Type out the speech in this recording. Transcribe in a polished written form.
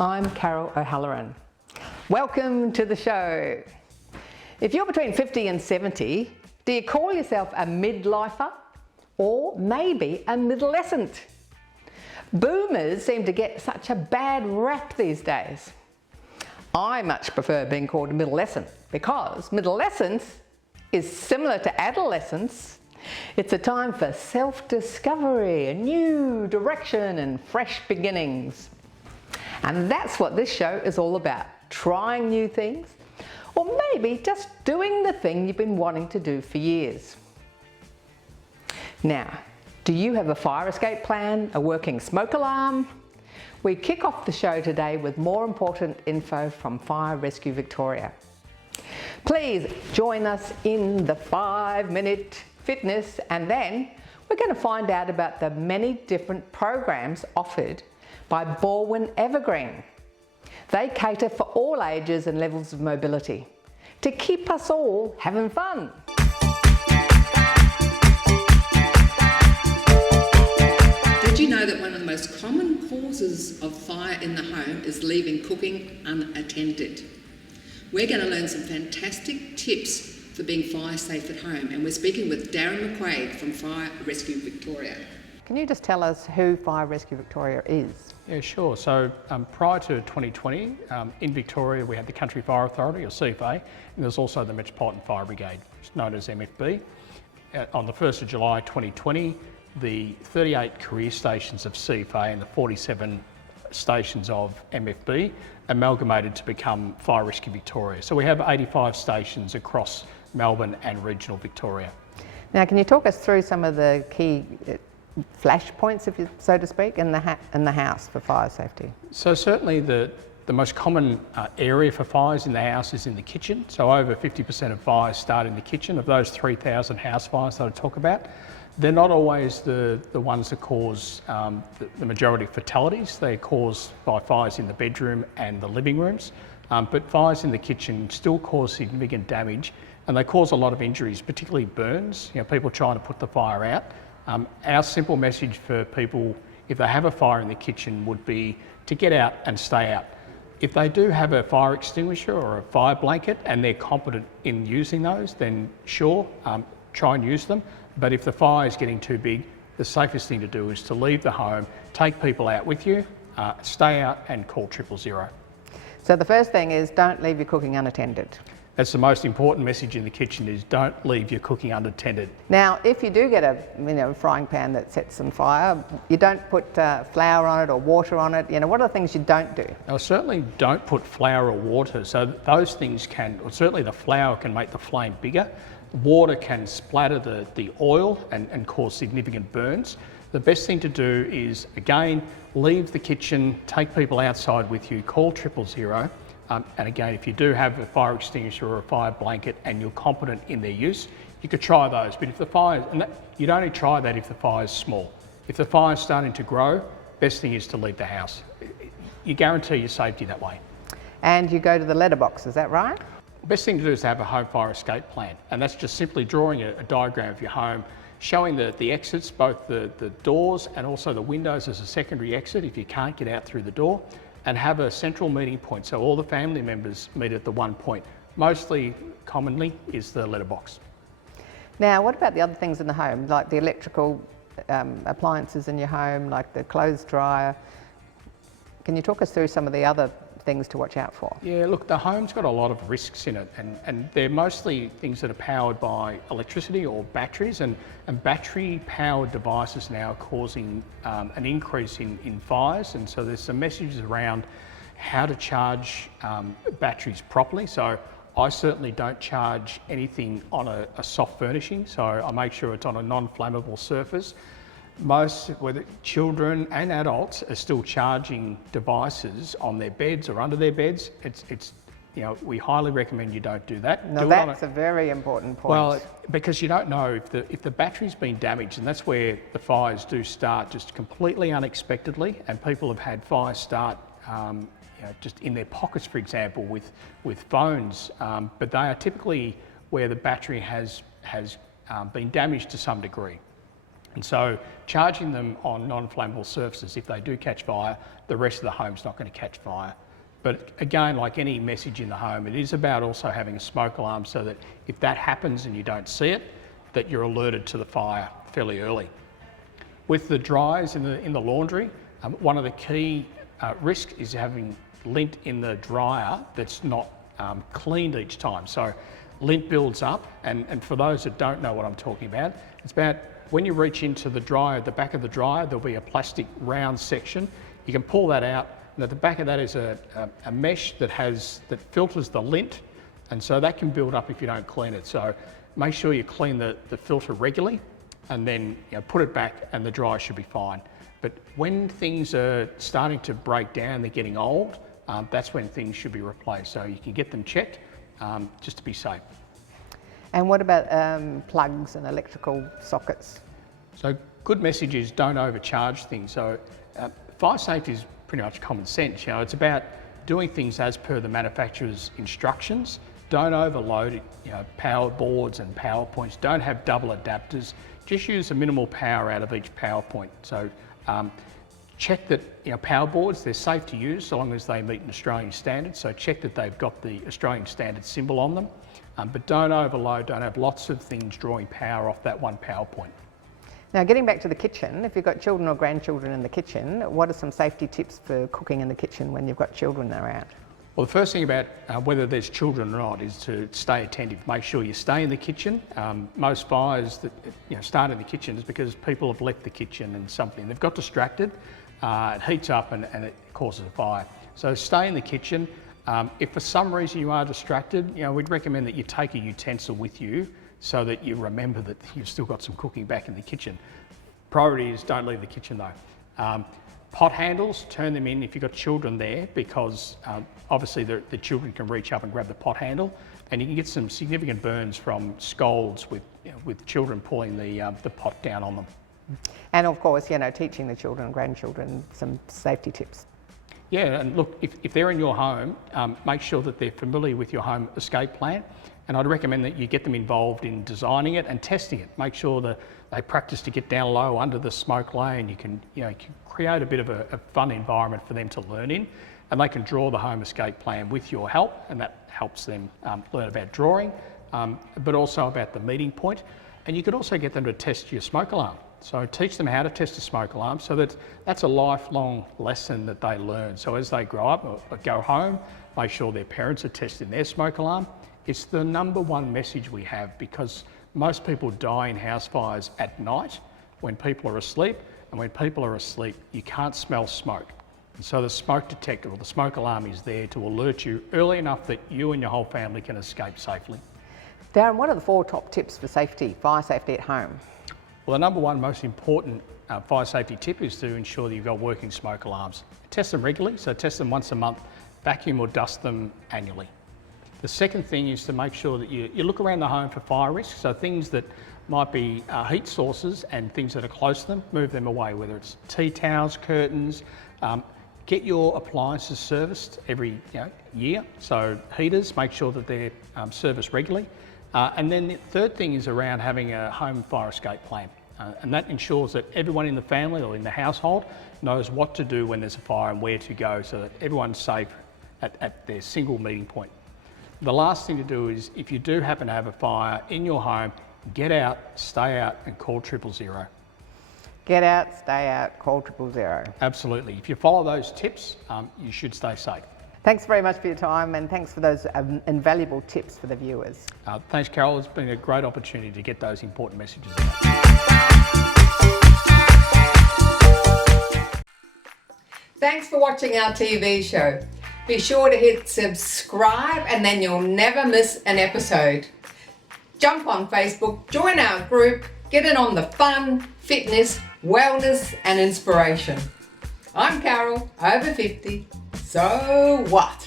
I'm Carol O'Halloran. Welcome to the show. If you're between 50 and 70, do you call yourself a midlifer or maybe a middlescent? Boomers seem to get such a bad rap these days. I much prefer being called a middlescent because middlescence is similar to adolescence. It's a time for self-discovery, a new direction and fresh beginnings. And that's what this show is all about, trying new things, or maybe just doing the thing you've been wanting to do for years. Now, do you have a fire escape plan, a working smoke alarm? We kick off the show today with more important info from Fire Rescue Victoria. Please join us in the 5-minute fitness, and then we're going to find out about the many different programs offered by Balwyn Evergreen. They cater for all ages and levels of mobility to keep us all having fun. Did you know that one of the most common causes of fire in the home is leaving cooking unattended? We're going to learn some fantastic tips for being fire safe at home, and we're speaking with Darren McQuade from Fire Rescue Victoria. Can you just tell us who Fire Rescue Victoria is? Yeah, sure. So prior to 2020, in Victoria we had the Country Fire Authority, or CFA, and there's also the Metropolitan Fire Brigade, which is known as MFB. On the 1st of July 2020, the 38 career stations of CFA and the 47 stations of MFB amalgamated to become Fire Rescue Victoria. So we have 85 stations across Melbourne and regional Victoria. Now, can you talk us through some of the key flash points, if you, so to speak, in the house for fire safety? So certainly the most common area for fires in the house is in the kitchen. So over 50% of fires start in the kitchen. Of those 3,000 house fires that I talk about, they're not always the ones that cause the majority of fatalities. They're caused by fires in the bedroom and the living rooms. But fires in the kitchen still cause significant damage, and they cause a lot of injuries, particularly burns, people trying to put the fire out. Our simple message for people, if they have a fire in the kitchen, would be to get out and stay out. If they do have a fire extinguisher or a fire blanket and they're competent in using those, then sure, try and use them. But if the fire is getting too big, the safest thing to do is to leave the home, take people out with you, stay out and call 000. So the first thing is don't leave your cooking unattended. That's the most important message in the kitchen, is don't leave your cooking unattended. Now, if you do get a frying pan that sets on fire, you don't put flour on it or water on it. What are the things you don't do? Now, certainly don't put flour or water. So those things can, or certainly the flour can make the flame bigger. Water can splatter the oil and cause significant burns. The best thing to do is, again, leave the kitchen, take people outside with you, call 000. And again, if you do have a fire extinguisher or a fire blanket and you're competent in their use, you could try those. But if the fire, you'd only try that if the fire's small. If the fire's starting to grow, best thing is to leave the house. You guarantee your safety that way. And you go to the letterbox, is that right? The best thing to do is to have a home fire escape plan, and that's just simply drawing a diagram of your home, showing the exits, both the doors and also the windows as a secondary exit if you can't get out through the door, and have a central meeting point so all the family members meet at the one point. Mostly, commonly, is the letterbox. Now, what about the other things in the home, like the electrical appliances in your home, like the clothes dryer? Can you talk us through some of the other things to watch out for? Yeah, look, the home's got a lot of risks in it, and they're mostly things that are powered by electricity or batteries, and battery-powered devices now are causing an increase in fires, and so there's some messages around how to charge batteries properly. So I certainly don't charge anything on a soft furnishing, so I make sure it's on a non-flammable surface. Most, whether children and adults, are still charging devices on their beds or under their beds. We highly recommend you don't do that. Now that's a very important point. Well, because you don't know if the battery's been damaged, and that's where the fires do start just completely unexpectedly, and people have had fires start just in their pockets, for example, with phones, but they are typically where the battery has been damaged to some degree. And so charging them on non-flammable surfaces, if they do catch fire, the rest of the home's not going to catch fire. But again, like any message in the home, it is about also having a smoke alarm so that if that happens and you don't see it, that you're alerted to the fire fairly early. With the dryers in the laundry, one of the key risks is having lint in the dryer that's not cleaned each time. So lint builds up, and for those that don't know what I'm talking about, it's about when you reach into the dryer, the back of the dryer, there'll be a plastic round section. You can pull that out, and at the back of that is a mesh that filters the lint, and so that can build up if you don't clean it. So make sure you clean the filter regularly, and then put it back, and the dryer should be fine. But when things are starting to break down, they're getting old, that's when things should be replaced. So you can get them checked just to be safe. And what about plugs and electrical sockets? So good message is don't overcharge things. So fire safety is pretty much common sense. It's about doing things as per the manufacturer's instructions. Don't overload power boards and power points. Don't have double adapters. Just use a minimal power out of each power point. So check that power boards, they're safe to use so long as they meet an Australian standard. So check that they've got the Australian standard symbol on them. But don't overload, don't have lots of things drawing power off that one power point. Now, getting back to the kitchen, if you've got children or grandchildren in the kitchen, what are some safety tips for cooking in the kitchen when you've got children around? Well, the first thing about whether there's children or not is to stay attentive. Make sure you stay in the kitchen. Most fires that start in the kitchen is because people have left the kitchen and they've got distracted. It heats up and it causes a fire. So stay in the kitchen. If for some reason you are distracted, we'd recommend that you take a utensil with you so that you remember that you've still got some cooking back in the kitchen. Priority is don't leave the kitchen though. Pot handles, turn them in if you've got children there, because obviously the children can reach up and grab the pot handle, and you can get some significant burns from scalds with children pulling the pot down on them. And of course, teaching the children and grandchildren some safety tips. Yeah, and look, if they're in your home, make sure that they're familiar with your home escape plan. And I'd recommend that you get them involved in designing it and testing it. Make sure that they practice to get down low under the smoke lane. You can create a bit of a fun environment for them to learn in, and they can draw the home escape plan with your help, and that helps them learn about drawing, but also about the meeting point. And you could also get them to test your smoke alarm. So teach them how to test a smoke alarm, so that's a lifelong lesson that they learn. So as they grow up or go home, make sure their parents are testing their smoke alarm. It's the number one message we have, because most people die in house fires at night when people are asleep, and when people are asleep, you can't smell smoke. And so the smoke detector or the smoke alarm is there to alert you early enough that you and your whole family can escape safely. Darren, what are the 4 top tips for fire safety at home? Well, the number one most important fire safety tip is to ensure that you've got working smoke alarms. Test them regularly, so test them once a month, vacuum or dust them annually. The second thing is to make sure that you look around the home for fire risks, so things that might be heat sources and things that are close to them, move them away, whether it's tea towels, curtains. Get your appliances serviced every year, so heaters, make sure that they're serviced regularly. And then the third thing is around having a home fire escape plan. And that ensures that everyone in the family or in the household knows what to do when there's a fire and where to go, so that everyone's safe at their single meeting point. The last thing to do is, if you do happen to have a fire in your home, get out, stay out, and call 000. Get out, stay out, call 000. Absolutely. If you follow those tips, you should stay safe. Thanks very much for your time, and thanks for those invaluable tips for the viewers. Thanks, Carol. It's been a great opportunity to get those important messages out. Thanks for watching our TV show. Be sure to hit subscribe, and then you'll never miss an episode. Jump on Facebook, join our group, get in on the fun, fitness, wellness and inspiration. I'm Carol, over 50. So what?